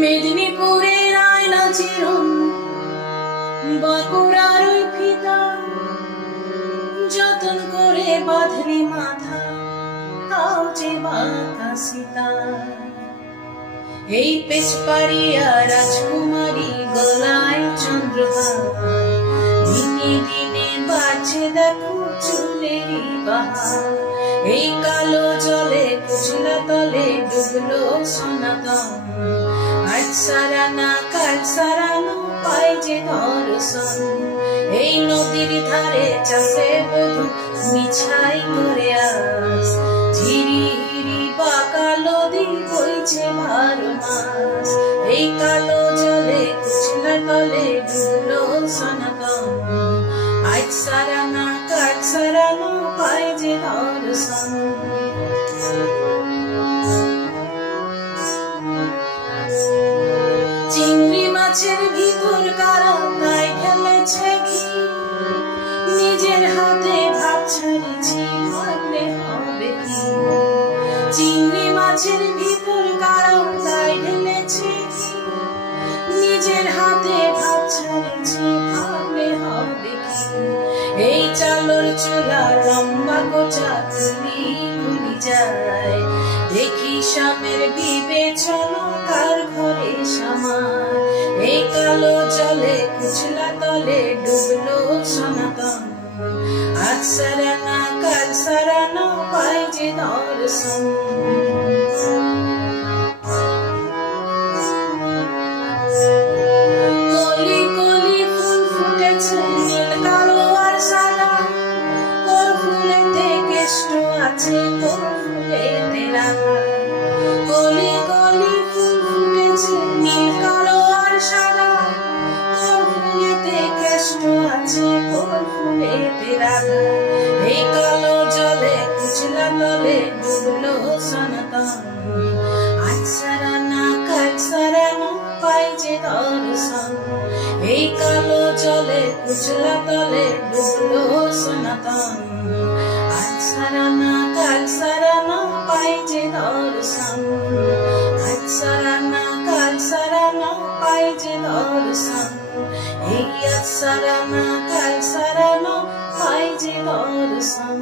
মেদিনীপুরের আয়না চিরুন বাঁকুড়ার ওই ফিতা যতন করে বাঁধলি মাথা তাও যে বাঁকা সীতা। এই পেছপাড়িয়া রাজকুমারী গলায় চন্দ্রহার দিনে দিনে বাজে দেখো চুলেরই বাহার। এই কালো জলে কুচলা তলে ডুবলো সনাতন আজ সারানা কাল সারানো পাই যে দর্শন। এই নদীর ধারে চাষে বধূ মিছাই করে আস ঝিরি হিরি বাঁকা নদী বইছে 12 মাস। এই কালো জলে কুচলা তলে ডুবলো সনাতন আজ সারানা কাল সারানো পাই যে দর্শন। চিংড়ি মাছের ভিতর কারা তাই ঢেলেছে ঘি নিজের হাতে ভাত ছাড়িছি ভাবলে হবে কি। চিংড়ি মাছের ভিতর কারা তাই ঢেলেছে ঘি নিজের হাতে ভাত ছাড়িছি ভাবলে হবে কি। এই চালর চুলা লম্বা কোচা তুলি গুলি যায় দেখি স্বামীর বিবেচনা কার ঘরে সামার। এই কালো জলে কুচলা তলে ডুবলো সনাতন আজ সারানা কাল সারানো পাই যে দর্শন। কলি কলি ফুল ফুটেছে নীল কালো আর সাদা তোর ফুলেতে কেষ্ট আছে তোর ফুলেতে রাধা। কলি কলি ফুল ফুটেছে নীল কালো আর সাদা তোর ফুলেতে কেষ্ট আছে তোর ফুলেতে রাধা। এই কালো জলে কুচলা তলে ডুবলো সনাতন আজ সারানা কাল সারানো পাই যে দর্শন। এই কালো জলে কুচলা তলে ডুবলো সনাতন আজ সারানা কাল সারানো পাই যে দর্শন। আজ সারানা কাল সারানো পাই যে দর্শন। এই আজ সারানা কাল সারানো পাই যে দর্শন।